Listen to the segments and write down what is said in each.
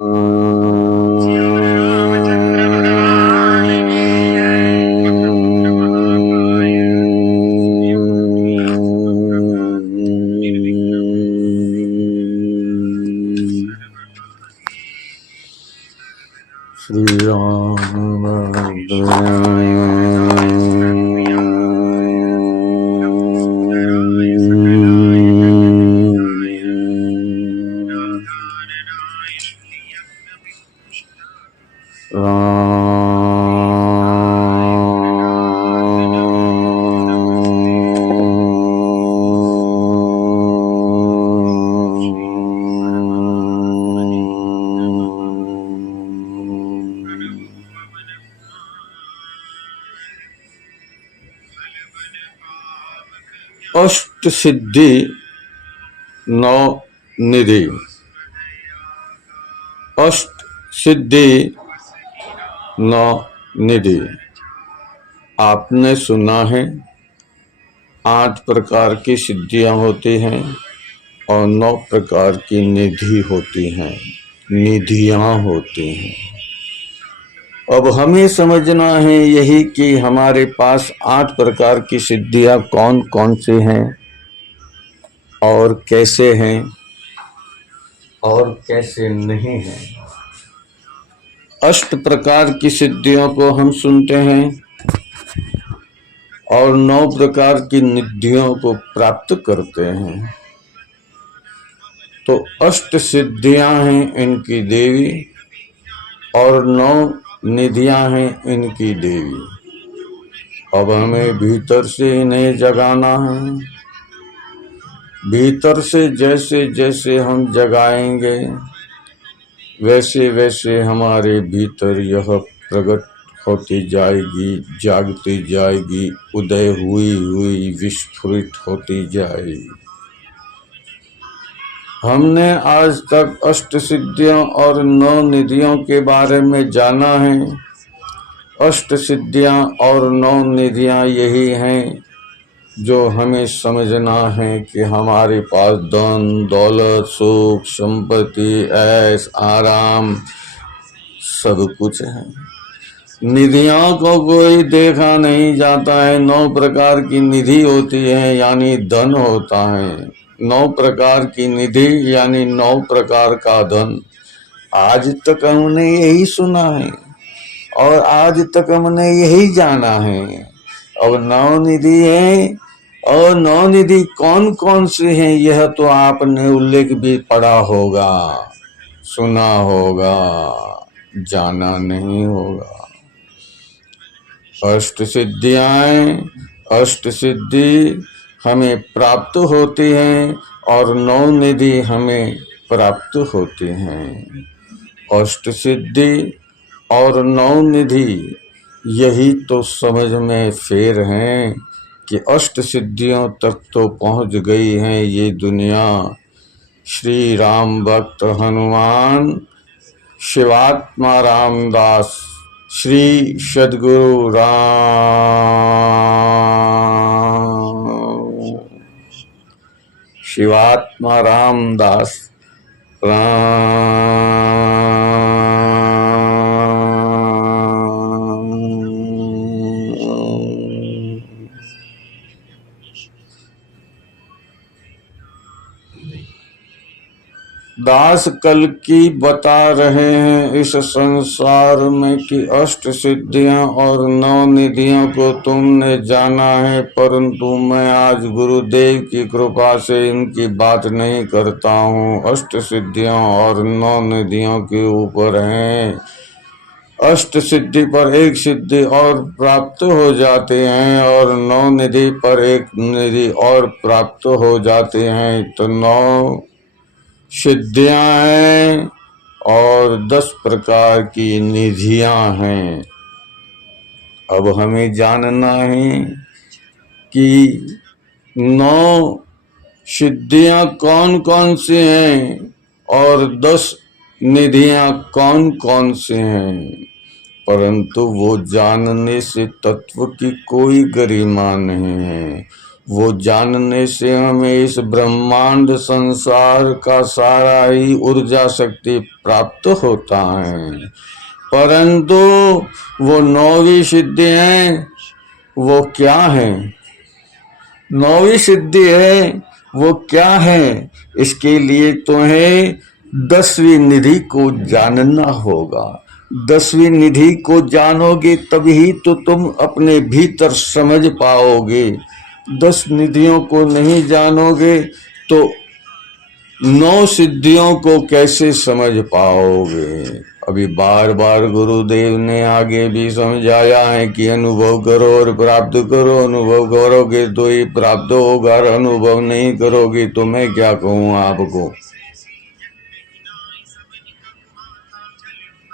श्री राम अष्ट सिद्धि नौ निधि। अष्ट सिद्धि नौ निधि आपने सुना है। 8 प्रकार की सिद्धियां होती हैं और 9 प्रकार की निधि होती हैं, निधियां होती हैं। अब हमें समझना है यही कि हमारे पास 8 प्रकार की सिद्धियां कौन कौन सी हैं और कैसे हैं और कैसे नहीं हैं। अष्ट प्रकार की सिद्धियों को हम सुनते हैं और 9 प्रकार की निधियों को प्राप्त करते हैं। तो अष्ट सिद्धियां हैं इनकी देवी और 9 निधियां हैं इनकी देवी। अब हमें भीतर से इन्हें जगाना है। भीतर से जैसे जैसे हम जगाएंगे वैसे वैसे हमारे भीतर यह प्रकट होती जाएगी, जागती जाएगी, उदय हुई हुई विस्फुरित होती जाएगी। हमने आज तक अष्ट सिद्धियों और 9 निधियों के बारे में जाना है। अष्ट सिद्धियां और 9 निधियां यही हैं जो हमें समझना है कि हमारे पास धन दौलत सुख संपत्ति ऐश आराम सब कुछ है। निधियों को कोई देखा नहीं जाता है। 9 प्रकार की निधि होती है यानी धन होता है। 9 प्रकार की निधि यानी 9 प्रकार का धन। आज तक हमने यही सुना है और आज तक हमने यही जाना है। अब 9 निधि है और 9 निधि कौन कौन सी हैं यह तो आपने उल्लेख भी पढ़ा होगा, सुना होगा, जाना नहीं होगा। अष्ट सिद्धियां, अष्ट सिद्धि हमें प्राप्त होती हैं और 9 निधि हमें प्राप्त होती हैं। अष्ट सिद्धि और 9 निधि यही तो समझ में फेर हैं कि अष्ट सिद्धियों तक तो पहुंच गई है ये दुनिया। श्री राम भक्त हनुमान, शिवात्मा रामदास, श्री सद्गुरु राम, शिवात्मा रामदास दास कल की बता रहे हैं इस संसार में कि अष्ट सिद्धियां और 9 निधियों को तुमने जाना है, परंतु मैं आज गुरुदेव की कृपा से इनकी बात नहीं करता हूँ। अष्ट सिद्धियों और 9 निधियों के ऊपर हैं। अष्ट सिद्धि पर एक सिद्धि और प्राप्त हो जाते हैं और 9 निधि पर एक निधि और प्राप्त हो जाते हैं। तो 9 सिद्धियां हैं और 10 प्रकार की निधियां हैं। अब हमें जानना है कि 9 सिद्धियां कौन कौन सी हैं और 10 निधियां कौन कौन सी हैं। परंतु वो जानने से तत्व की कोई गरिमा नहीं है। वो जानने से हमें इस ब्रह्मांड संसार का सारा ही ऊर्जा शक्ति प्राप्त होता है। परंतु वो 9वीं सिद्धि है, वो क्या है? 9वीं सिद्धि है वो क्या है? इसके लिए तुम्हें 10वीं निधि को जानना होगा। 10वीं निधि को जानोगे तभी तो तुम अपने भीतर समझ पाओगे। 10 निधियों को नहीं जानोगे तो 9 सिद्धियों को कैसे समझ पाओगे? अभी बार बार गुरुदेव ने आगे भी समझाया है कि अनुभव करो और प्राप्त करो। अनुभव करोगे तो ही प्राप्त होगा, अनुभव नहीं करोगे तो मैं क्या कहूँ आपको।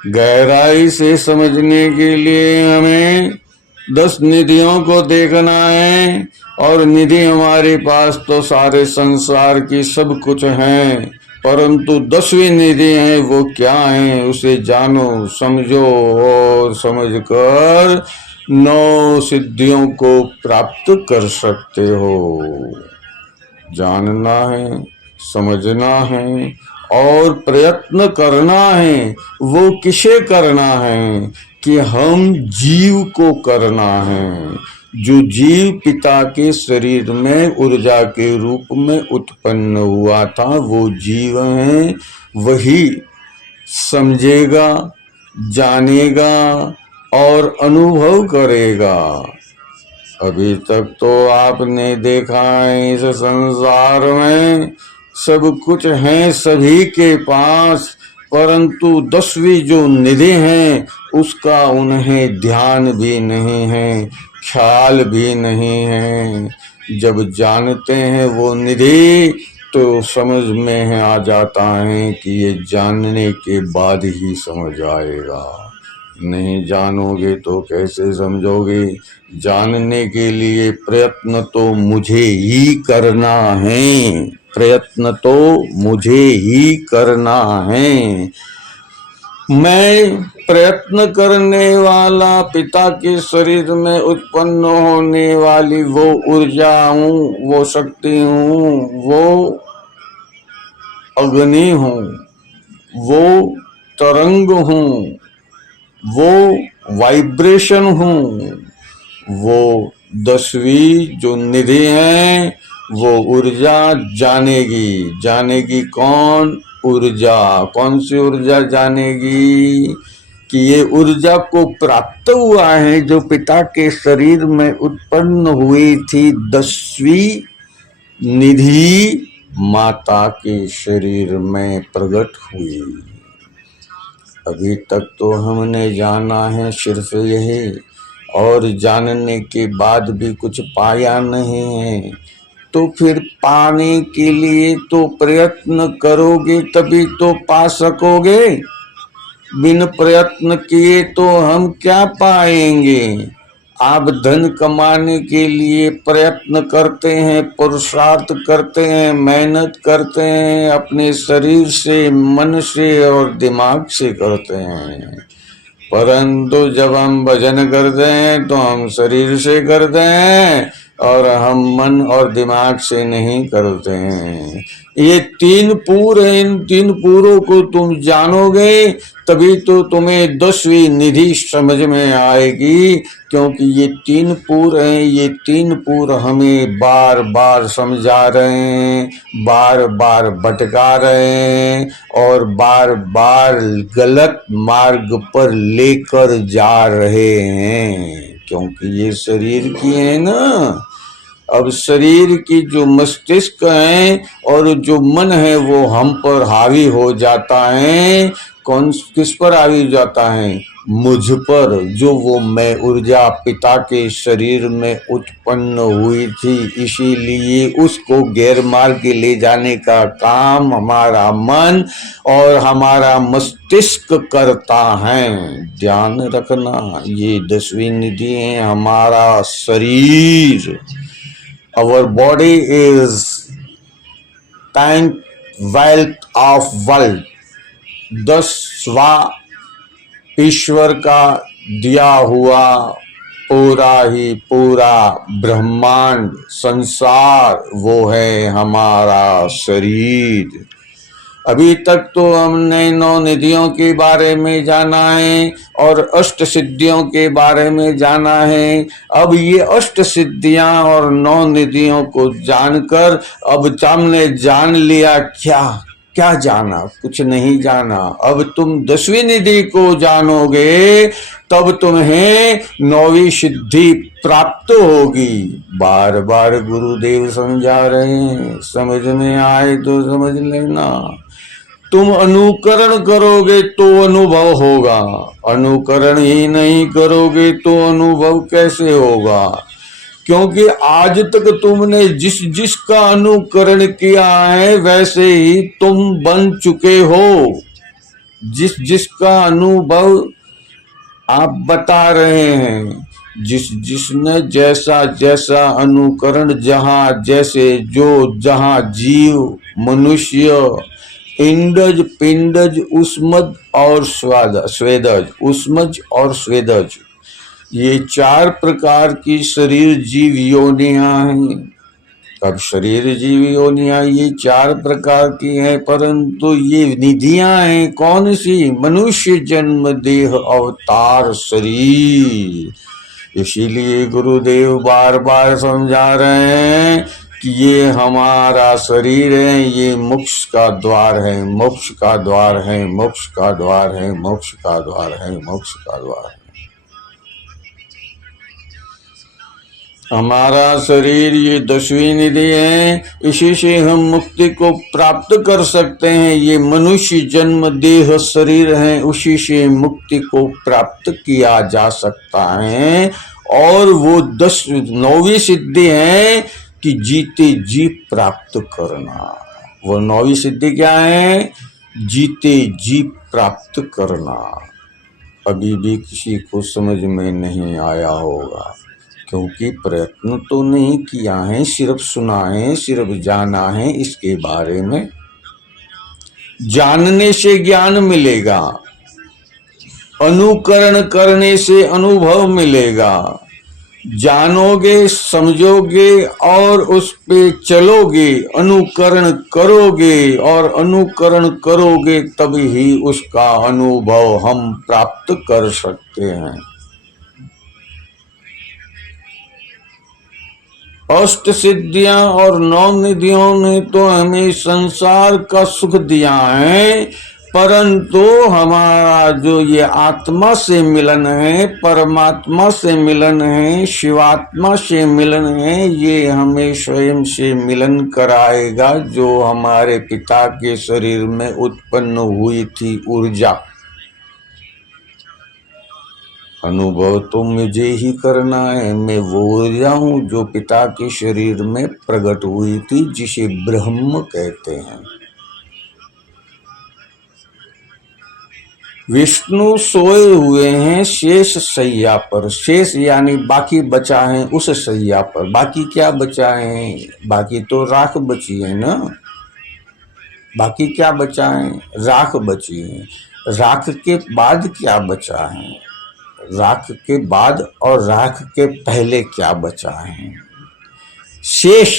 गहराई से समझने के लिए हमें 10 निधियों को देखना है। और निधि हमारे पास तो सारे संसार की सब कुछ है, परंतु 10वीं निधि है वो क्या है उसे जानो, समझो और समझकर 9 सिद्धियों को प्राप्त कर सकते हो। जानना है, समझना है और प्रयत्न करना है। वो किसे करना है? कि हम जीव को करना है। जो जीव पिता के शरीर में ऊर्जा के रूप में उत्पन्न हुआ था वो जीव है, वही समझेगा, जानेगा और अनुभव करेगा। अभी तक तो आपने देखा है इस संसार में सब कुछ है सभी के पास, परंतु 10वीं जो निधि है उसका उन्हें ध्यान भी नहीं है, ख्याल भी नहीं है। जब जानते हैं वो निधि तो समझ में आ जाता है कि ये जानने के बाद ही समझ आएगा। नहीं जानोगे तो कैसे समझोगे? जानने के लिए प्रयत्न तो मुझे ही करना है, प्रयत्न तो मुझे ही करना है। मैं प्रयत्न करने वाला पिता के शरीर में उत्पन्न होने वाली वो ऊर्जा हूँ, वो शक्ति हूँ, वो अग्नि हूँ, वो तरंग हूँ, वो वाइब्रेशन हूँ। वो 10वीं जो निधि है वो ऊर्जा जानेगी। जानेगी कौन? ऊर्जा। कौन सी ऊर्जा जानेगी? कि ये ऊर्जा को प्राप्त हुआ है जो पिता के शरीर में उत्पन्न हुई थी। 10वीं निधि माता के शरीर में प्रकट हुई। अभी तक तो हमने जाना है सिर्फ यही, और जानने के बाद भी कुछ पाया नहीं है। तो फिर पाने के लिए तो प्रयत्न करोगे तभी तो पा सकोगे। बिन प्रयत्न किए तो हम क्या पाएंगे? आप धन कमाने के लिए प्रयत्न करते हैं, पुरुषार्थ करते हैं, मेहनत करते हैं, अपने शरीर से, मन से और दिमाग से करते हैं। परंतु जब हम भजन करते हैं तो हम शरीर से करते हैं और हम मन और दिमाग से नहीं करते हैं। ये 3 पूर हैं, इन 3 पूरों को तुम जानोगे तभी तो तुम्हें 10वीं निधि समझ में आएगी। क्योंकि ये 3 पूर हैं, ये 3 पूर हमें बार बार समझा रहे हैं, बार बार भटका रहे हैं और बार बार गलत मार्ग पर लेकर जा रहे हैं। क्योंकि ये शरीर की है ना। अब शरीर की जो मस्तिष्क है और जो मन है वो हम पर हावी हो जाता है। कौन किस पर हावी हो जाता है? मुझ पर, जो वो मैं ऊर्जा पिता के शरीर में उत्पन्न हुई थी। इसीलिए उसको गैर मार्ग ले जाने का काम हमारा मन और हमारा मस्तिष्क करता है। ध्यान रखना, ये 10वीं निधि है हमारा शरीर। Our body is 10th wealth of world। 10वां ईश्वर का दिया हुआ पूरा ही पूरा ब्रह्मांड संसार वो है हमारा शरीर। अभी तक तो हमने 9 निधियों के बारे में जाना है और अष्ट सिद्धियों के बारे में जाना है। अब ये अष्ट सिद्धियां और 9 निधियों को जानकर अब हमने जान लिया, क्या जाना? कुछ नहीं जाना। अब तुम 10वीं निधि को जानोगे तब तुम्हें 9वीं सिद्धि प्राप्त होगी। बार बार गुरुदेव समझा रहे हैं, समझ में आए तो समझ लेना। तुम अनुकरण करोगे तो अनुभव होगा, अनुकरण ही नहीं करोगे तो अनुभव कैसे होगा? क्योंकि आज तक तुमने जिस जिसका अनुकरण किया है वैसे ही तुम बन चुके हो। जिस जिसका अनुभव आप बता रहे हैं, जिस जिसने जैसा जैसा अनुकरण, जहां जैसे जो जहां जीव, मनुष्य, इंडज, पिंडज, उष्मज और स्वेदज, उष्मज और स्वेदज, ये 4 प्रकार की शरीर जीव योनियां हैं। अब शरीर जीव योनियां ये 4 प्रकार की हैं, परंतु ये निधियां हैं कौन सी? मनुष्य जन्म देह अवतार शरीर। इसीलिए गुरुदेव बार बार समझा रहे हैं कि ये हमारा शरीर है, ये मोक्ष का द्वार है, मोक्ष का द्वार है, मोक्ष का द्वार है, मोक्ष का द्वार है, मोक्ष का द्वार है। हमारा शरीर ये 10वीं निधि है, इसी से हम मुक्ति को प्राप्त कर सकते हैं। ये मनुष्य जन्म देह शरीर है, उसी से मुक्ति को प्राप्त किया जा सकता है। और वो 9वीं सिद्धि है कि जीते जी प्राप्त करना। वो 9वीं सिद्धि क्या है? जीते जी प्राप्त करना। अभी भी किसी को समझ में नहीं आया होगा, क्योंकि प्रयत्न तो नहीं किया है, सिर्फ सुना है, सिर्फ जाना है। इसके बारे में जानने से ज्ञान मिलेगा, अनुकरण करने से अनुभव मिलेगा। जानोगे, समझोगे और उस पे चलोगे, अनुकरण करोगे और अनुकरण करोगे, तभी ही उसका अनुभव हम प्राप्त कर सकते हैं। अष्ट सिद्धियां और 9 निधियों ने तो हमें संसार का सुख दिया है, परंतु हमारा जो ये आत्मा से मिलन है, परमात्मा से मिलन है, शिवात्मा से मिलन है, ये हमें स्वयं से मिलन कराएगा, जो हमारे पिता के शरीर में उत्पन्न हुई थी ऊर्जा। अनुभव तो मुझे ही करना है। मैं वो ऊर्जा हूं जो पिता के शरीर में प्रकट हुई थी, जिसे ब्रह्म कहते हैं। विष्णु सोए हुए हैं शेष सैया पर। शेष यानी बाकी बचा है उस सैया पर। बाकी क्या बचा है? बाकी तो राख बची है ना। बाकी क्या बचा है? राख बची है। राख के बाद क्या बचा है? राख के बाद और राख के पहले क्या बचा है? शेष।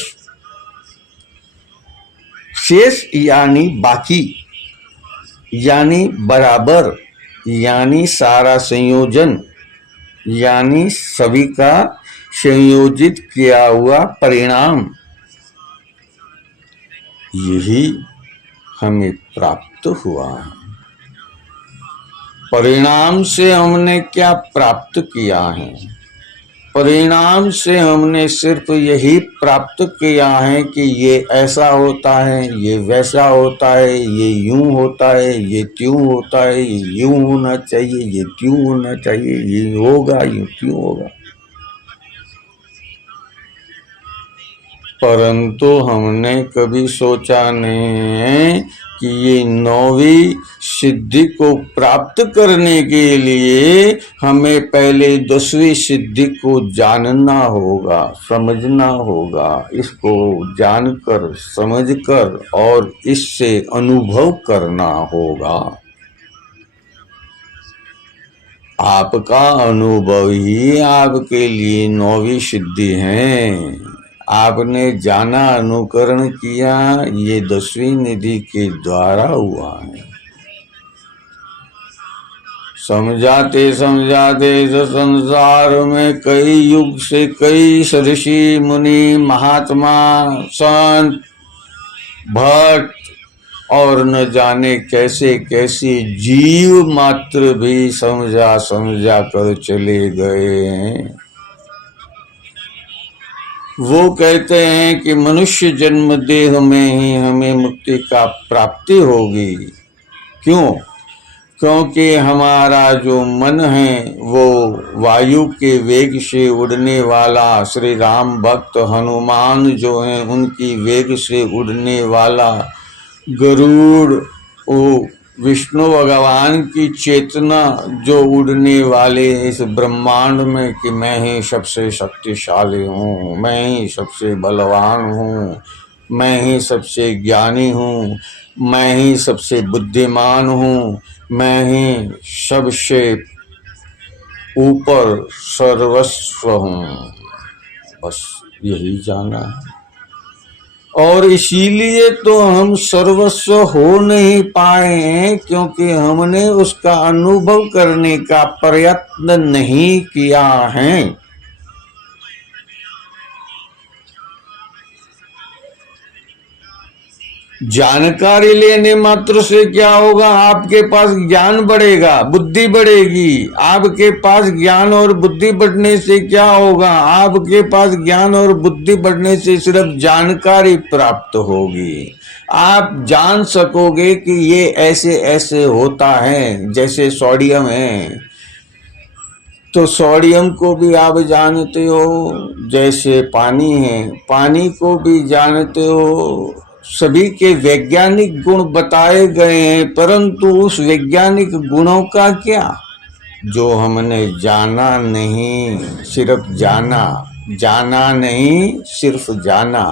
शेष यानी बाकी, यानी बराबर, यानी सारा संयोजन, यानी सभी का संयोजित किया हुआ परिणाम। यही हमें प्राप्त हुआ है। परिणाम से हमने क्या प्राप्त किया है? परिणाम से हमने सिर्फ यही प्राप्त किया है कि ये ऐसा होता है, ये वैसा होता है, ये यूं होता है, ये त्यों होता है, ये यूं होना चाहिए, ये त्यों होना चाहिए, ये होगा, ये क्यों होगा। परंतु हमने कभी सोचा नहीं है कि ये 9वीं सिद्धि को प्राप्त करने के लिए हमें पहले 10वीं सिद्धि को जानना होगा, समझना होगा। इसको जानकर, समझकर और इससे अनुभव करना होगा। आपका अनुभव ही आपके लिए 9वीं सिद्धि है। आपने जाना, अनुकरण किया, ये 10वीं निधि के द्वारा हुआ है। समझाते समझाते इस संसार में कई युग से कई ऋषि मुनि महात्मा संत भक्त और न जाने कैसे कैसे जीव मात्र भी समझा समझा कर चले गए हैं। वो कहते हैं कि मनुष्य जन्म देह में ही हमें मुक्ति का प्राप्ति होगी। क्यों? क्योंकि हमारा जो मन है वो वायु के वेग से उड़ने वाला, श्री राम भक्त हनुमान जो हैं उनकी वेग से उड़ने वाला गरुड़, वो विष्णु भगवान की चेतना जो उड़ने वाले इस ब्रह्मांड में कि मैं ही सबसे शक्तिशाली हूँ, मैं ही सबसे बलवान हूँ, मैं ही सबसे ज्ञानी हूँ, मैं ही सबसे बुद्धिमान हूँ, मैं ही सबसे ऊपर सर्वस्व हूँ। बस यही जाना है। और इसीलिए तो हम सर्वस्व हो नहीं पाए हैं, क्योंकि हमने उसका अनुभव करने का प्रयत्न नहीं किया है। जानकारी लेने मात्र से क्या होगा? आपके पास ज्ञान बढ़ेगा, बुद्धि बढ़ेगी। आपके पास ज्ञान और बुद्धि बढ़ने से क्या होगा? आपके पास ज्ञान और बुद्धि बढ़ने से सिर्फ जानकारी प्राप्त होगी। आप जान सकोगे कि ये ऐसे ऐसे होता है। जैसे सोडियम है तो सोडियम को भी आप जानते हो, जैसे पानी है पानी को भी जानते हो। सभी के वैज्ञानिक गुण बताए गए हैं, परंतु उस वैज्ञानिक गुणों का क्या? जो हमने जाना नहीं, सिर्फ जाना, जाना नहीं सिर्फ जाना,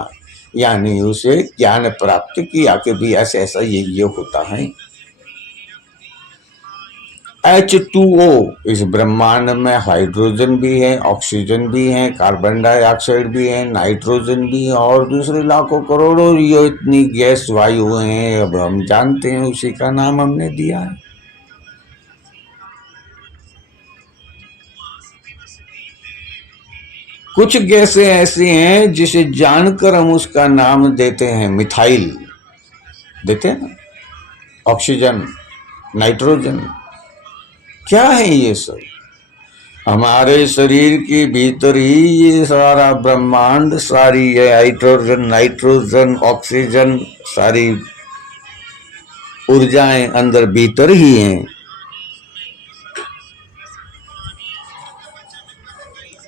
यानी उसे ज्ञान प्राप्त किया कि भी ऐसा ऐसा ये होता है। H2O इस ब्रह्मांड में हाइड्रोजन भी है, ऑक्सीजन भी है, कार्बन डाइऑक्साइड भी है, नाइट्रोजन भी है और दूसरे लाखों करोड़ों ये इतनी गैस वायु हैं। अब हम जानते हैं, उसी का नाम हमने दिया है। कुछ गैसें ऐसी हैं जिसे जानकर हम उसका नाम देते हैं मिथाइल, देते हैं ना, ऑक्सीजन, नाइट्रोजन। क्या है ये सब? हमारे शरीर के भीतर ही ये सारा ब्रह्मांड, सारी ये हाइड्रोजन, नाइट्रोजन, ऑक्सीजन, सारी ऊर्जाएं अंदर भीतर ही हैं।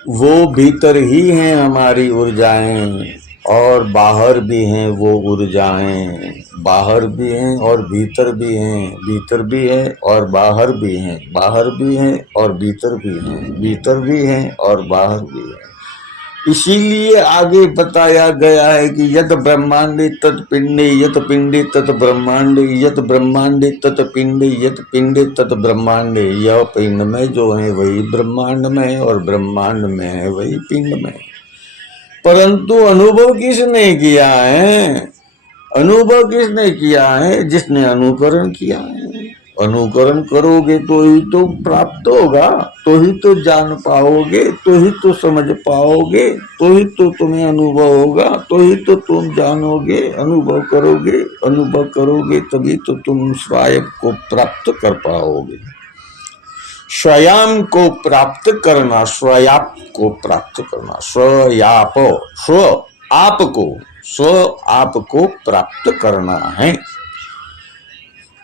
वो भीतर ही हैं हमारी ऊर्जाएं, और बाहर भी हैं वो ऊर्जाएं। बाहर भी हैं और भीतर भी हैं, भीतर भी है और बाहर भी हैं, बाहर भी हैं और भीतर भी हैं, भीतर भी हैं और बाहर भी हैं। इसीलिए आगे बताया गया है कि यत ब्रह्मांडे तत् पिंडे, यत पिंडे तत् ब्रह्मांडे, यत ब्रह्मांडे तत् पिंडे, यत पिंडे तत् ब्रह्मांडे। यह पिंड में जो है वही ब्रह्मांड में है और ब्रह्मांड में है वही पिंड में। परंतु अनुभव किसने किया है? अनुभव किसने किया है? जिसने अनुकरण किया है। अनुकरण करोगे तो ही तो प्राप्त होगा, तो ही तो जान पाओगे, तो ही तो समझ पाओगे, तो ही तो तुम्हें अनुभव होगा, तो ही तो तुम जानोगे। अनुभव करोगे तभी तो तुम स्वयं को प्राप्त कर पाओगे। स्वयं को प्राप्त करना, स्वयाप को प्राप्त करना, स्वयाप, स्व आपको, स्व आपको प्राप्त करना है।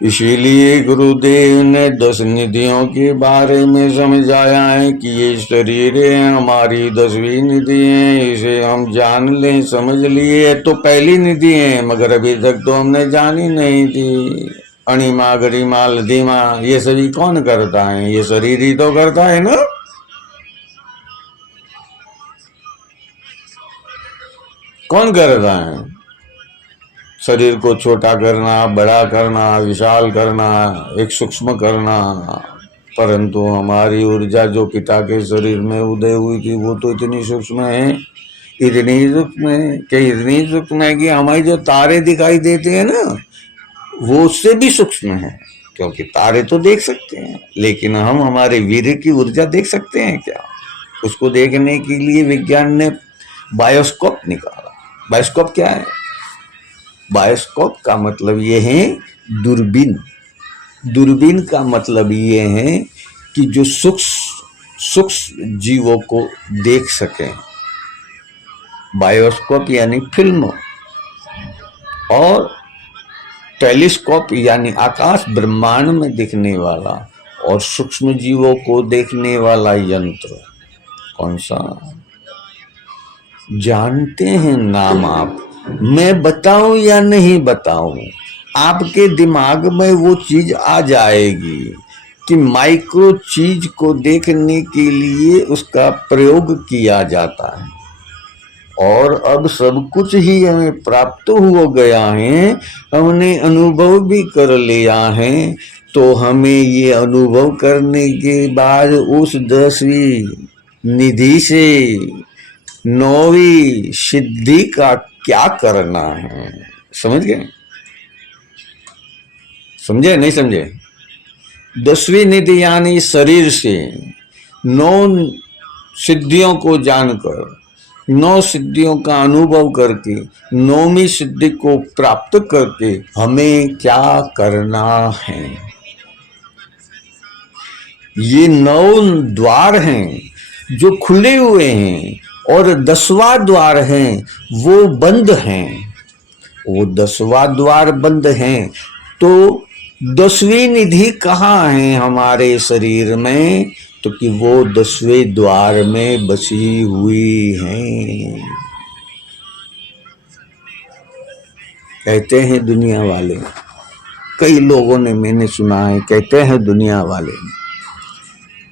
इसीलिए गुरुदेव ने 10 निधियों के बारे में समझाया है कि ये शरीर है हमारी 10वीं निधि है। इसे हम जान लें, समझ लिए तो पहली निधि है, मगर अभी तक तो हमने जानी नहीं थी। अणिमा, गरिमा, लधिमा ये सभी कौन करता है? ये शरीर ही तो करता है ना। कौन करता है? शरीर को छोटा करना, बड़ा करना, विशाल करना, एक सूक्ष्म करना, परंतु हमारी ऊर्जा जो पिता के शरीर में उदय हुई थी वो तो इतनी सूक्ष्म है, इतनी सूक्ष्म है कि इतनी सूक्ष्म है कि हमारी जो तारे दिखाई देते हैं ना वो उससे भी सूक्ष्म है, क्योंकि तारे तो देख सकते हैं लेकिन हम हमारे वीर्य की ऊर्जा देख सकते हैं क्या? उसको देखने के लिए विज्ञान ने बायोस्कोप निकाला। बायोस्कोप क्या है? बायोस्कोप का मतलब ये है दूरबीन। दूरबीन का मतलब ये है कि जो सूक्ष्म जीवों को देख सकें। बायोस्कोप यानी फिल्म, और टेलीस्कोप यानी आकाश ब्रह्मांड में दिखने वाला और सूक्ष्म जीवों को देखने वाला यंत्र। कौन सा जानते हैं नाम आप? मैं बताऊं या नहीं बताऊं? आपके दिमाग में वो चीज आ जाएगी कि माइक्रो चीज को देखने के लिए उसका प्रयोग किया जाता है, और अब सब कुछ ही हमें प्राप्त हो गया है, हमने अनुभव भी कर लिया है। तो हमें ये अनुभव करने के बाद उस 10वीं निधि से 9वीं सिद्धि का क्या करना है? समझ गए? समझे नहीं समझे? 10वीं निधि यानी शरीर से 9 सिद्धियों को जानकर, 9 सिद्धियों का अनुभव करके 9वीं सिद्धि को प्राप्त करके हमें क्या करना है? ये 9 द्वार हैं जो खुले हुए हैं, और 10वां द्वार है वो बंद हैं। वो 10वां द्वार बंद हैं, तो 10वीं निधि कहाँ है हमारे शरीर में? तो कि वो 10वें द्वार में बसी हुई हैं। कहते हैं दुनिया वाले, कई लोगों ने, मैंने सुना है, कहते हैं दुनिया वाले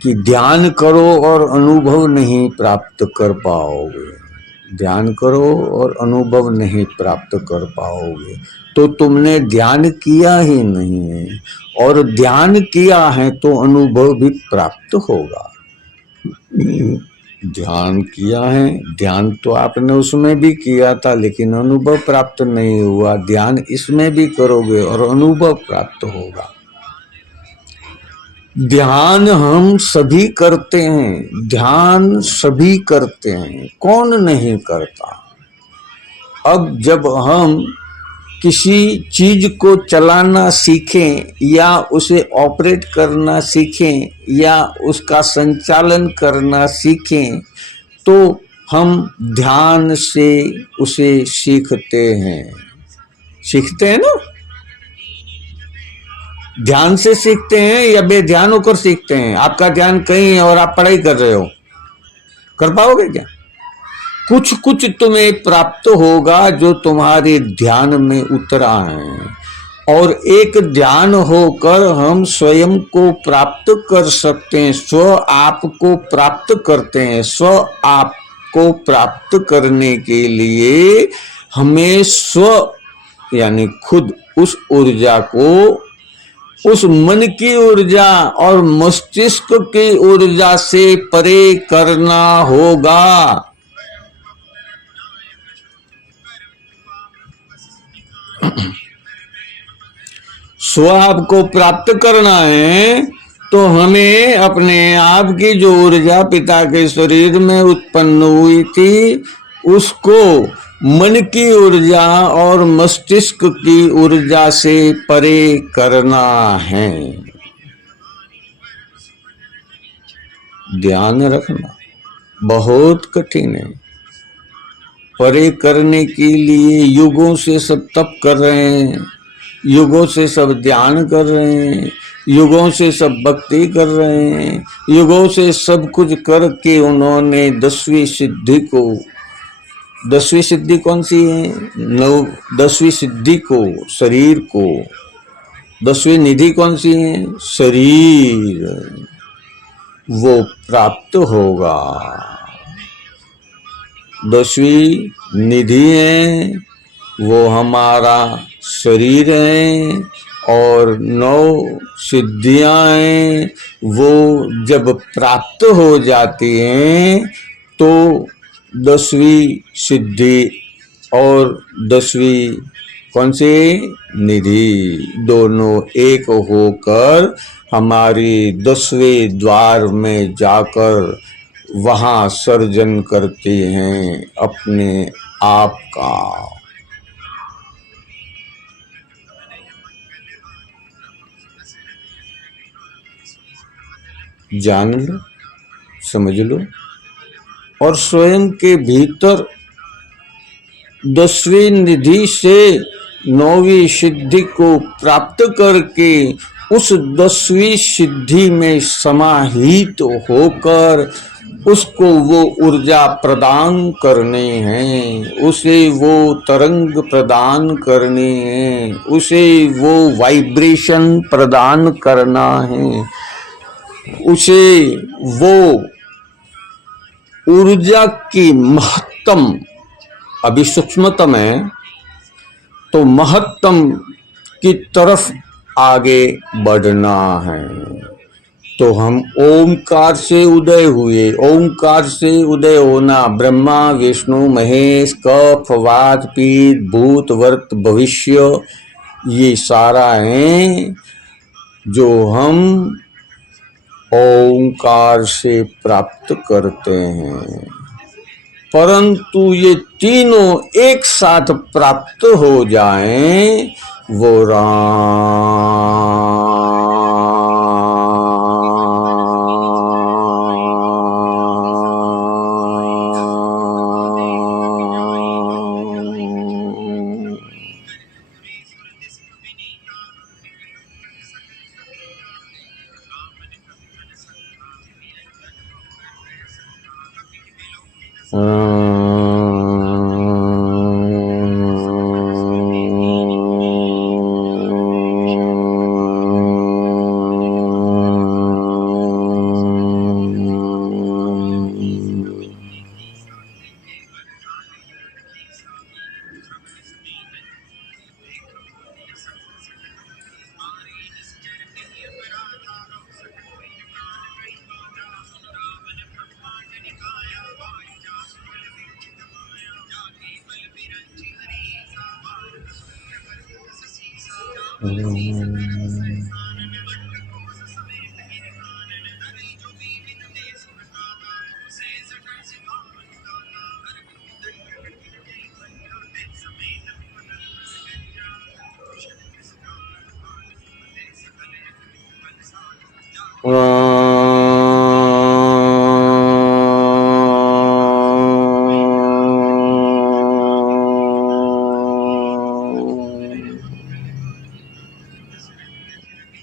कि ध्यान करो और अनुभव नहीं प्राप्त कर पाओगे। ध्यान करो और अनुभव नहीं प्राप्त कर पाओगे। तो तुमने ध्यान किया ही नहीं है, और ध्यान किया है तो अनुभव भी प्राप्त होगा। ध्यान किया है, ध्यान तो आपने उसमें भी किया था लेकिन अनुभव प्राप्त नहीं हुआ। ध्यान इसमें भी करोगे और अनुभव प्राप्त होगा। ध्यान हम सभी करते हैं, ध्यान सभी करते हैं, कौन नहीं करता? अब जब हम किसी चीज को चलाना सीखें या उसे ऑपरेट करना सीखें या उसका संचालन करना सीखें, तो हम ध्यान से उसे सीखते हैं। सीखते हैं ना? ध्यान से सीखते हैं या बेध्यान होकर सीखते हैं? आपका ध्यान कहीं है और आप पढ़ाई कर रहे हो, कर पाओगे क्या? कुछ कुछ तुम्हें प्राप्त होगा जो तुम्हारे ध्यान में उतरा है, और एक ध्यान होकर हम स्वयं को प्राप्त कर सकते हैं। स्व आप को प्राप्त करते हैं। स्व आप को प्राप्त करने के लिए हमें स्व यानी खुद उस ऊर्जा को, उस मन की ऊर्जा और मस्तिष्क की ऊर्जा से परे करना होगा। स्व आप को प्राप्त करना है तो हमें अपने आप की जो ऊर्जा पिता के शरीर में उत्पन्न हुई थी उसको मन की ऊर्जा और मस्तिष्क की ऊर्जा से परे करना है। ध्यान रखना बहुत कठिन है। परे करने के लिए युगों से सब तप कर रहे हैं, युगों से सब ध्यान कर रहे हैं, युगों से सब भक्ति कर रहे हैं, युगों से सब कुछ करके उन्होंने 10वीं सिद्धि को, 10वीं सिद्धि कौन सी है? 10वीं सिद्धि को, शरीर को, 10वीं निधि कौन सी है? शरीर, वो प्राप्त होगा। 10वीं निधि है वो हमारा शरीर है, और 9 सिद्धियां हैं, वो जब प्राप्त हो जाती हैं तो 10वीं सिद्धि और 10वीं कौन सी निधि, दोनों एक होकर हमारी 10वें द्वार में जाकर वहाँ सर्जन करती हैं अपने आप का। जान लो, समझ लो, और स्वयं के भीतर 10वीं निधि से 9वीं सिद्धि को प्राप्त करके उस 10वीं सिद्धि में समाहित होकर उसको वो ऊर्जा प्रदान करनी है, उसे वो तरंग प्रदान करनी है, उसे वो वाइब्रेशन प्रदान करना है, उसे वो ऊर्जा की महत्तम, अभी सूक्ष्मतम है तो महत्तम की तरफ आगे बढ़ना है। तो हम ओमकार से उदय हुए, ओमकार से उदय होना, ब्रह्मा विष्णु महेश कफ वात पीत भूत वर्त भविष्य, ये सारा है जो हम ओंकार से प्राप्त करते हैं। परंतु ये तीनों एक साथ प्राप्त हो जाएं, वो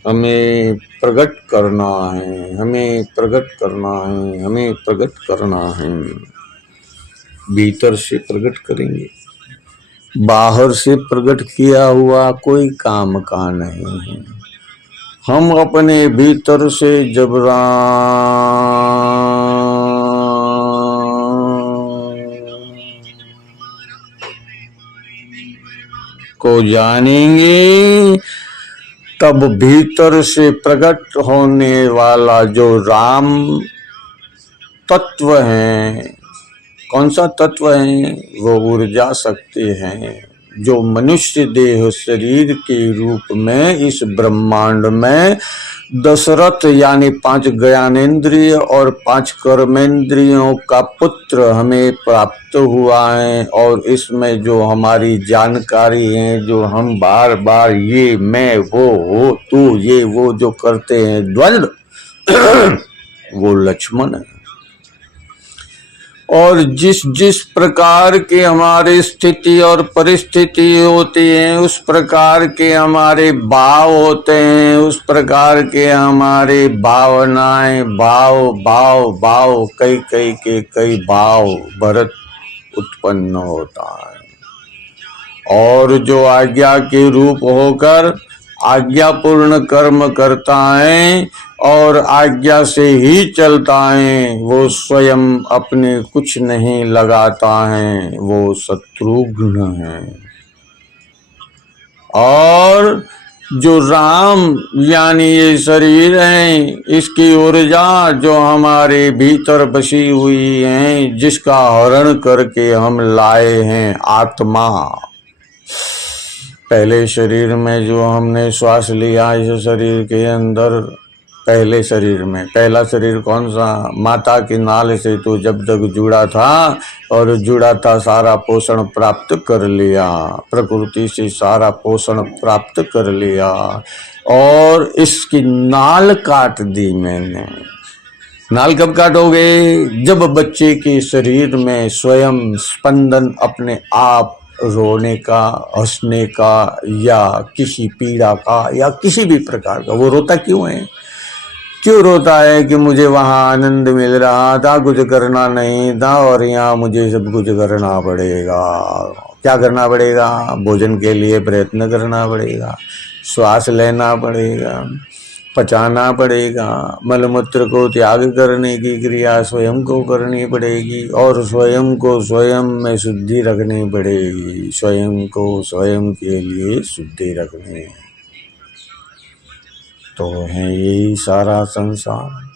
हमें प्रकट करना है, हमें प्रकट करना है, हमें प्रकट करना है। भीतर से प्रकट करेंगे, बाहर से प्रकट किया हुआ कोई काम का नहीं है। हम अपने भीतर से जब को जानेंगे, तब भीतर से प्रकट होने वाला जो राम तत्व है, कौन सा तत्व है, वो ऊर्जा शक्ति है, जो मनुष्य देह शरीर के रूप में इस ब्रह्मांड में दशरथ यानी 5 ज्ञानेंद्रिय और 5 कर्मेंद्रियों का पुत्र हमें प्राप्त हुआ है। और इसमें जो हमारी जानकारी है, जो हम बार बार ये मैं वो हो तू ये वो जो करते हैं द्वंद्व वो लक्ष्मण है। और जिस जिस प्रकार के हमारे स्थिति और परिस्थिति होती है, उस प्रकार के हमारे भाव होते हैं, उस प्रकार के हमारे भावनाएं, भाव भाव भाव कई कई के कई भाव भरत उत्पन्न होता है। और जो आज्ञा के रूप होकर आज्ञा पूर्ण कर्म करता है और आज्ञा से ही चलता है, वो स्वयं अपने कुछ नहीं लगाता है, वो शत्रुघ्न है। और जो राम यानी ये शरीर है, इसकी ऊर्जा जो हमारे भीतर बसी हुई है, जिसका हरण करके हम लाए हैं आत्मा। पहले शरीर में जो हमने श्वास लिया, इस शरीर के अंदर पहले शरीर में, पहला शरीर कौन सा? माता की नाल से तो जब तक जुड़ा था और जुड़ा था सारा पोषण प्राप्त कर लिया, प्रकृति से सारा पोषण प्राप्त कर लिया और इसकी नाल काट दी मैंने। नाल कब काटोगे? जब बच्चे के शरीर में स्वयं स्पंदन अपने आप रोने का, हंसने का या किसी पीड़ा का या किसी भी प्रकार का। वो रोता क्यों है? क्यों रोता है? कि मुझे वहाँ आनंद मिल रहा था, कुछ करना नहीं था और यहाँ मुझे सब कुछ करना पड़ेगा। क्या करना पड़ेगा? भोजन के लिए प्रयत्न करना पड़ेगा, श्वास लेना पड़ेगा, पचाना पड़ेगा, मलमूत्र को त्याग करने की क्रिया स्वयं को करनी पड़ेगी और स्वयं को स्वयं में शुद्धि रखनी पड़ेगी। स्वयं को स्वयं के लिए शुद्धि रखनी तो है यही सारा संसार।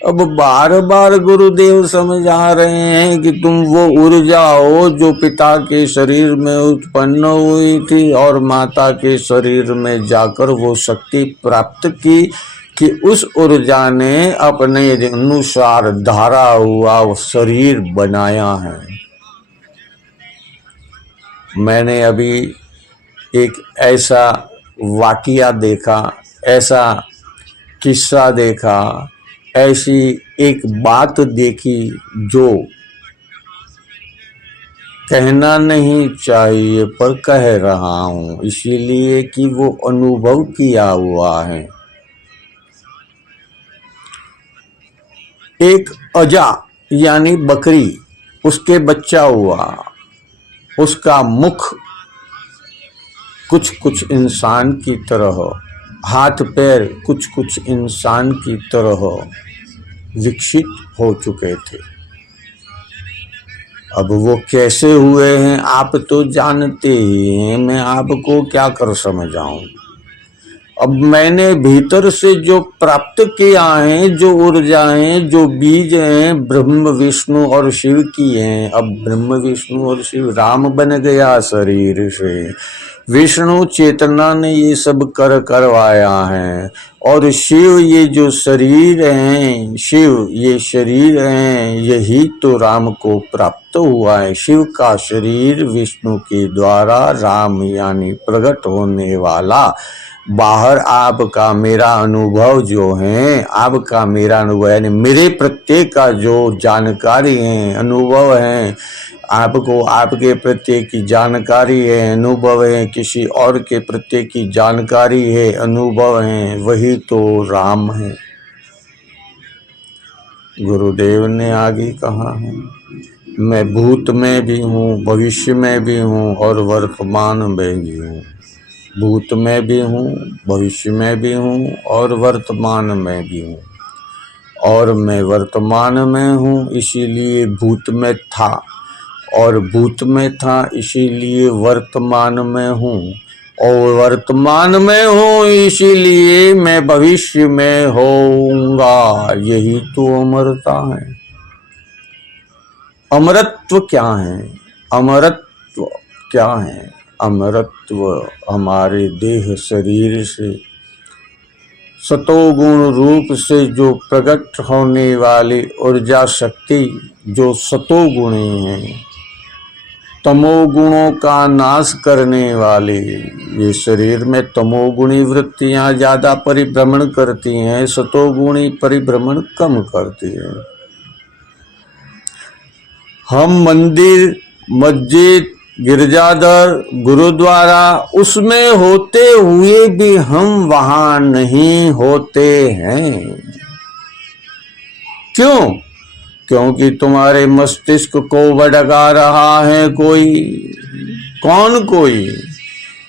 अब बार बार गुरुदेव समझा रहे हैं कि तुम वो ऊर्जा हो जो पिता के शरीर में उत्पन्न हुई थी और माता के शरीर में जाकर वो शक्ति प्राप्त की कि उस ऊर्जा ने अपने अनुसार धारा हुआ वो शरीर बनाया है। मैंने अभी एक ऐसा वाकया देखा, ऐसा किस्सा देखा, ऐसी एक बात देखी जो कहना नहीं चाहिए पर कह रहा हूं, इसीलिए कि वो अनुभव किया हुआ है। एक अजा यानी बकरी, उसके बच्चा हुआ, उसका मुख कुछ कुछ इंसान की तरह, हाथ पैर कुछ कुछ इंसान की तरह विकसित हो चुके थे। अब वो कैसे हुए हैं आप तो जानते ही हैं, मैं आपको क्या कर समझाऊं। अब मैंने भीतर से जो प्राप्त किया है, जो ऊर्जाएं, जो बीज हैं, ब्रह्म विष्णु और शिव की हैं। अब ब्रह्म विष्णु और शिव, राम बन गया शरीर से, विष्णु चेतना ने ये सब करवाया है और शिव ये जो शरीर हैं, शिव ये शरीर हैं, यही तो राम को प्राप्त हुआ है। शिव का शरीर विष्णु के द्वारा राम यानी प्रकट होने वाला। बाहर आपका मेरा अनुभव जो है, आपका मेरा अनुभव यानी मेरे प्रत्येक का जो जानकारी है, अनुभव है, आपको आपके प्रत्येक की जानकारी है, अनुभव है, किसी और के प्रत्येक की जानकारी है, अनुभव है, वही तो राम है। गुरुदेव ने आगे कहा है, मैं भूत में भी हूँ, भविष्य में भी हूँ और वर्तमान में भी हूँ। भूत में भी हूँ, भविष्य में भी हूँ और वर्तमान में भी हूँ। और मैं वर्तमान में हूँ इसीलिए भूत में था, और भूत में था इसीलिए वर्तमान में हूँ, और वर्तमान में हूँ इसीलिए मैं भविष्य में होऊंगा। यही तो अमरता है। अमरत्व क्या है? अमरत्व क्या है? अमरत्व हमारे देह शरीर से सतोगुण रूप से जो प्रकट होने वाली ऊर्जा शक्ति जो सतोगुणी है, तमोगुणों का नाश करने वाली, ये शरीर में तमोगुणी वृत्तियां ज्यादा परिभ्रमण करती हैं, सतोगुणी परिभ्रमण कम करती है। हम मंदिर, मस्जिद, गिरजाघर, गुरुद्वारा उसमें होते हुए भी हम वहां नहीं होते हैं। क्यों? क्योंकि तुम्हारे मस्तिष्क को भटका रहा है कोई। कौन कोई?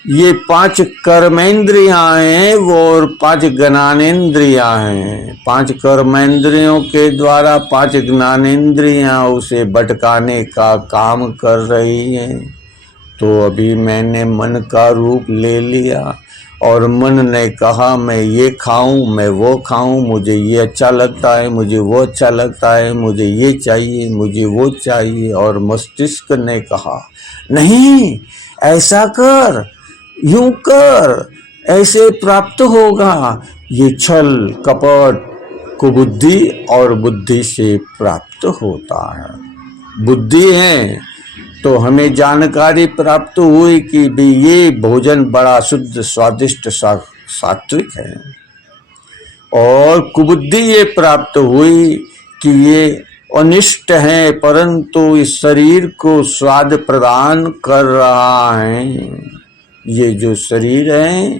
ये 5 कर्मेंद्रियां हैं वो, और 5 ज्ञानेंद्रियां हैं। 5 कर्मेंद्रियों के द्वारा 5 ज्ञानेंद्रियां उसे भटकाने का काम कर रही हैं। तो अभी मैंने मन का रूप ले लिया और मन ने कहा मैं ये खाऊं, मैं वो खाऊं, मुझे ये अच्छा लगता है, मुझे वो अच्छा लगता है, मुझे ये चाहिए, मुझे वो चाहिए। और मस्तिष्क ने कहा नहीं, ऐसा कर, यूं कर, ऐसे प्राप्त होगा। ये छल कपट कुबुद्धि और बुद्धि से प्राप्त होता है। बुद्धि है तो हमें जानकारी प्राप्त हुई कि भी ये भोजन बड़ा शुद्ध स्वादिष्ट सात्विक है, और कुबुद्धि ये प्राप्त हुई कि ये अनिष्ट है, परंतु इस शरीर को स्वाद प्रदान कर रहा है। ये जो शरीर है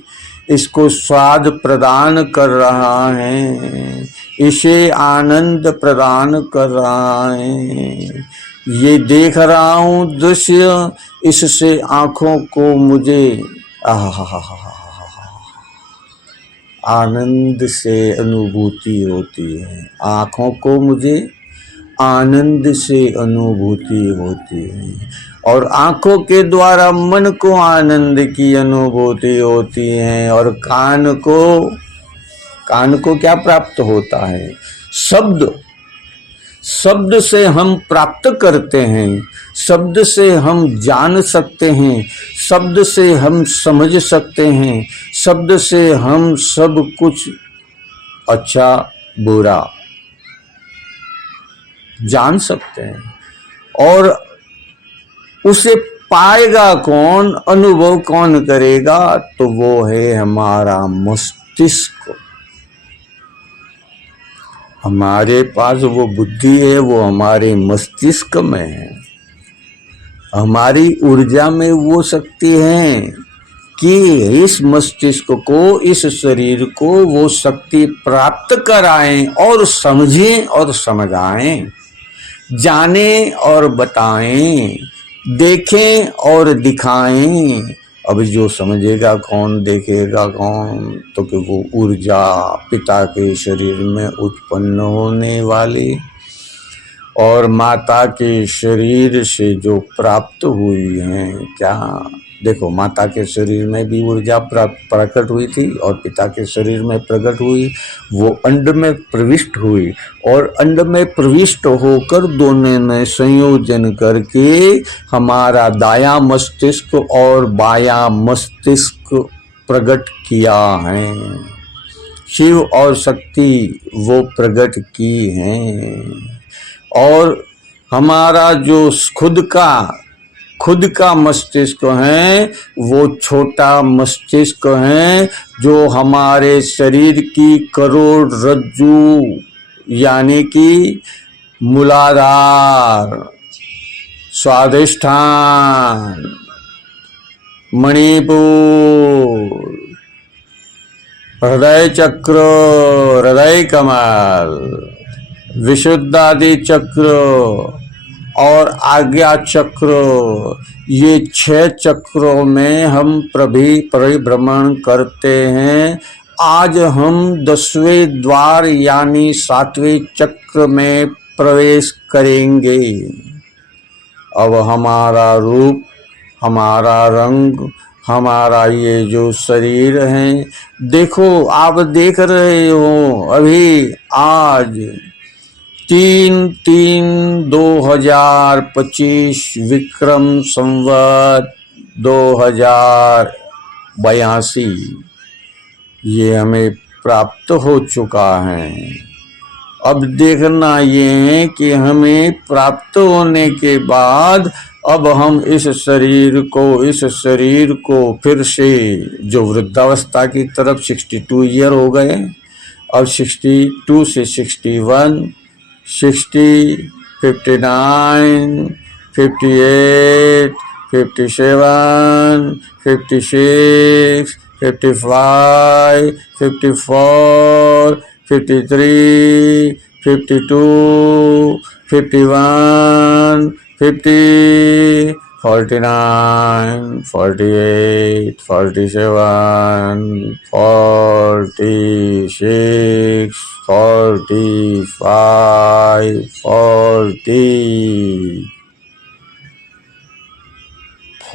इसको स्वाद प्रदान कर रहा है, इसे आनंद प्रदान कर रहा है। ये देख रहा हूँ दृश्य, इससे आँखों को मुझे आनंद से अनुभूति होती है। आँखों को मुझे आनंद से अनुभूति होती है, और आँखों के द्वारा मन को आनंद की अनुभूति होती है। और कान को क्या प्राप्त होता है? शब्द। शब्द से हम प्राप्त करते हैं, शब्द से हम जान सकते हैं, शब्द से हम समझ सकते हैं, शब्द से हम सब कुछ अच्छा बुरा जान सकते हैं। और उसे पाएगा कौन, अनुभव कौन करेगा? तो वो है हमारा मस्तिष्क। हमारे पास वो बुद्धि है, वो हमारे मस्तिष्क में है। हमारी ऊर्जा में वो शक्ति है कि इस मस्तिष्क को, इस शरीर को वो शक्ति प्राप्त कराएं और समझें और समझाएं, जानें और बताएं, देखें और दिखाएं। अब जो समझेगा कौन, देखेगा कौन? तो कि वो ऊर्जा पिता के शरीर में उत्पन्न होने वाली और माता के शरीर से जो प्राप्त हुई है। क्या देखो, माता के शरीर में भी ऊर्जा प्रकट हुई थी और पिता के शरीर में प्रकट हुई, वो अंड में प्रविष्ट हुई, और अंड में प्रविष्ट होकर दोनों ने संयोजन करके हमारा दायां मस्तिष्क और बायां मस्तिष्क प्रकट किया है। शिव और शक्ति वो प्रकट की हैं। और हमारा जो खुद का मस्तिष्क है वो छोटा मस्तिष्क है, जो हमारे शरीर की करोड़ रज्जू यानी कि मूलाधार, स्वाधिष्ठान, मणिपुर, हृदय चक्र, हृदय कमल, विशुद्धादि चक्र और आज्ञा चक्र, ये 6 चक्रों में हम परिभ्रमण करते हैं। आज हम 10वें द्वार यानी 7वें चक्र में प्रवेश करेंगे। अब हमारा रूप, हमारा रंग, हमारा ये जो शरीर है, देखो आप देख रहे हो अभी आज 3/3/2025 विक्रम संवत 2082 ये हमें प्राप्त हो चुका है। अब देखना ये है कि हमें प्राप्त होने के बाद अब हम इस शरीर को फिर से, जो वृद्धावस्था की तरफ 62 ईयर हो गए, अब 62 से 61, 60, 59, 58, 57, 56, 55, 54, 53, 52, 51, 50, 49, 48, 47, 46, 45, 40,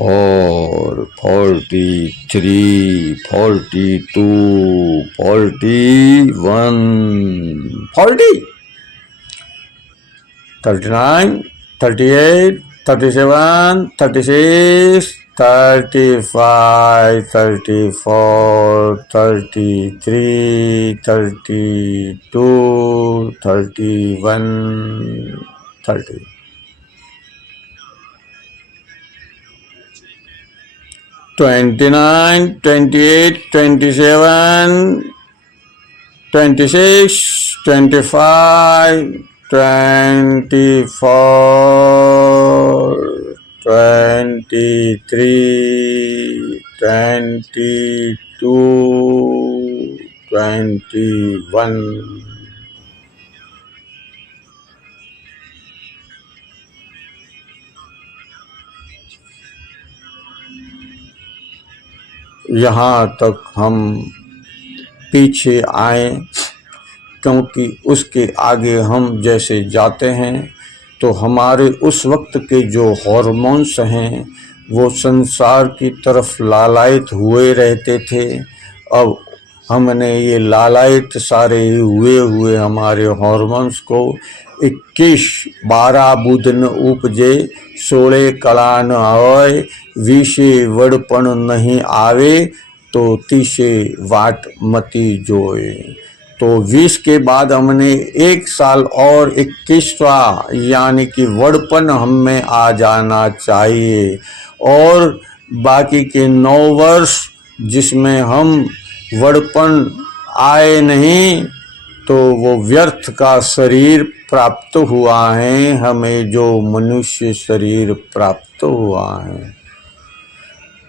44, 43, 42, 41, 40, 39, 38, 37, 36, 35, 34, 33, 32, 31, 30. 29, 28, 27, 26, 25, 24, 23, 22, 21. यहाँ तक हम पीछे आए, क्योंकि उसके आगे हम जैसे जाते हैं तो हमारे उस वक्त के जो हार्मोन्स हैं वो संसार की तरफ लालायित हुए रहते थे। अब हमने ये लालायित सारे हुए हमारे हार्मोन्स को 21 12 बुध न उपजे 16 कला न आवे, विषे वड़पण नहीं आवे, तो तीसे वाट मती जोए। तो 20 के बाद हमने 1 साल और 21वां यानी कि वड़पन हम में आ जाना चाहिए, और बाकी के 9 वर्ष जिसमें हम वड़पन आए नहीं तो वो व्यर्थ का शरीर प्राप्त हुआ है, हमें जो मनुष्य शरीर प्राप्त हुआ है।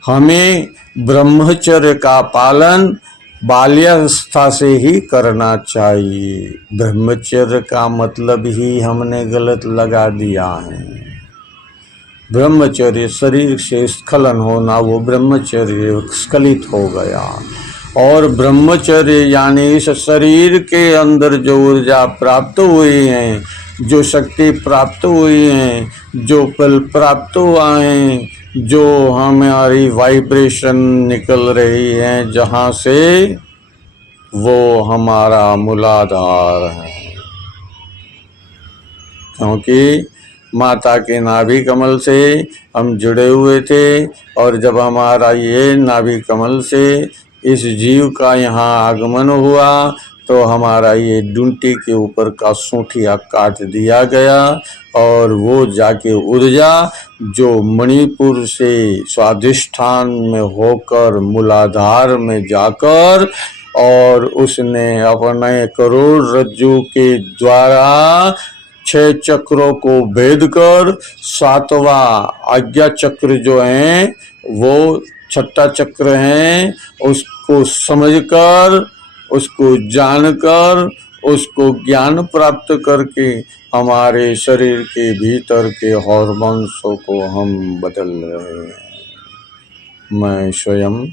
हमें ब्रह्मचर्य का पालन बाल्यावस्था से ही करना चाहिए। ब्रह्मचर्य का मतलब ही हमने गलत लगा दिया है। ब्रह्मचर्य शरीर से स्खलन होना, वो ब्रह्मचर्य स्खलित हो गया। और ब्रह्मचर्य यानी इस शरीर के अंदर जो ऊर्जा प्राप्त हुई है, जो शक्ति प्राप्त हुई है, जो बल प्राप्त हुआ है, जो हमारी वाइब्रेशन निकल रही है जहाँ से, वो हमारा मूलाधार है। क्योंकि माता के नाभि कमल से हम जुड़े हुए थे, और जब हमारा ये नाभि कमल से इस जीव का यहाँ आगमन हुआ तो हमारा ये डूंटी के ऊपर का सूठिया काट दिया गया, और वो जाके ऊर्जा जो मणिपुर से स्वाधिष्ठान में होकर मूलाधार में जाकर, और उसने अपने करोड़ रज्जु के द्वारा 6 चक्रों को भेद कर 7वां आज्ञा चक्र जो है वो 6ठा चक्र है, उसको समझकर, उसको जानकर, उसको ज्ञान प्राप्त करके हमारे शरीर के भीतर के हार्मोन्सों को हम बदल रहे हैं। मैं स्वयं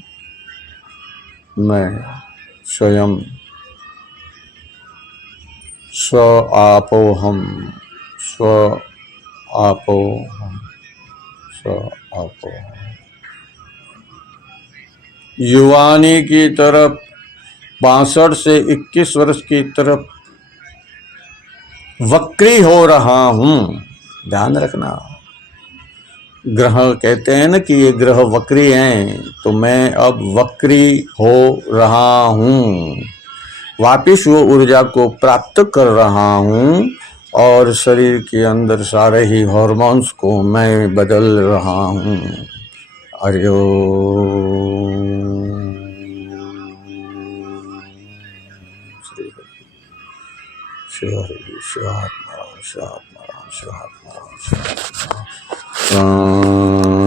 स्व आपोहम, स्व आपोहम, स्व आपोहम। युवानी की तरफ 62 से 21 वर्ष की तरफ वक्री हो रहा हूँ। ध्यान रखना, ग्रह कहते हैं ना कि ये ग्रह वक्री हैं, तो मैं अब वक्री हो रहा हूँ, वापिस वो ऊर्जा को प्राप्त कर रहा हूँ, और शरीर के अंदर सारे ही हार्मोन्स को मैं बदल रहा हूँ। हरि ओम। श्री हरि, श्री आत्मा राम, श्री आत्मा राम, श्री आत्मा राम।